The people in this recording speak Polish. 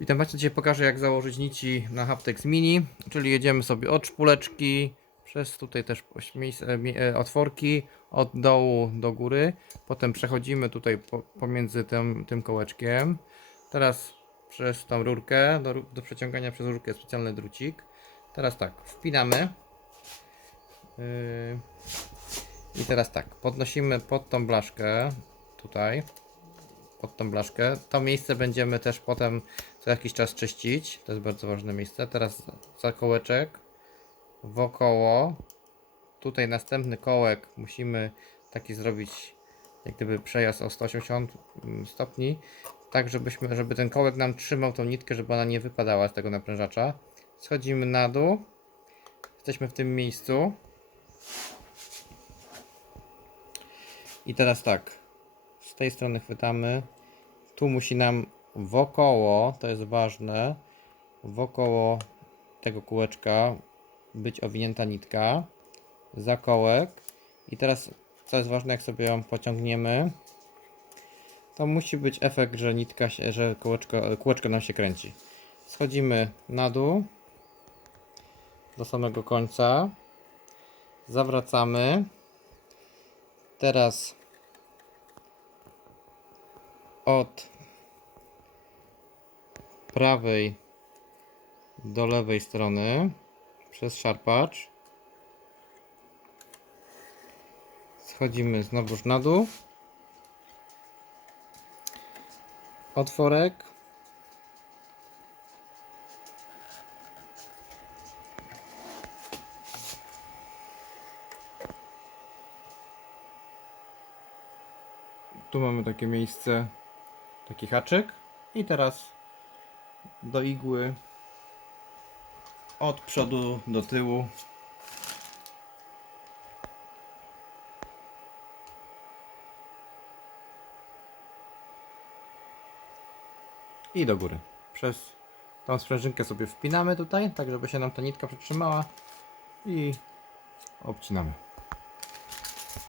Witam Państwa, dzisiaj pokażę jak założyć nici na Haptex Mini, czyli jedziemy sobie od szpuleczki, przez tutaj też e, e, otworki, od dołu do góry, potem przechodzimy tutaj po, pomiędzy tym, tym kołeczkiem, teraz przez tą rurkę, do, do przeciągania przez rurkę specjalny drucik, teraz tak, wpinamy. Yy, i teraz tak, podnosimy pod tą blaszkę, tutaj, pod tą blaszkę. To miejsce będziemy też potem co jakiś czas czyścić. To jest bardzo ważne miejsce. Teraz za kołeczek wokoło. Tutaj następny kołek musimy taki zrobić jak gdyby przejazd o 180 stopni. Tak żebyśmy, żeby ten kołek nam trzymał tą nitkę, żeby ona nie wypadała z tego naprężacza. Schodzimy na dół. Jesteśmy w tym miejscu. I teraz tak. Z tej strony chwytamy. Tu musi nam wokoło, to jest ważne, wokoło tego kółeczka być owinięta nitka. Za kołek. I teraz, co jest ważne, jak sobie ją pociągniemy, to musi być efekt, że nitka się, że kółeczko, kółeczko nam się kręci. Schodzimy na dół do samego końca. Zawracamy. Teraz od prawej do lewej strony przez szarpacz. Schodzimy znowuż na dół. Otworek. Tu mamy takie miejsce, taki haczyk. I teraz do igły od przodu do tyłu. I do góry. Przez tą sprężynkę sobie wpinamy tutaj, tak żeby się nam ta nitka przytrzymała i obcinamy.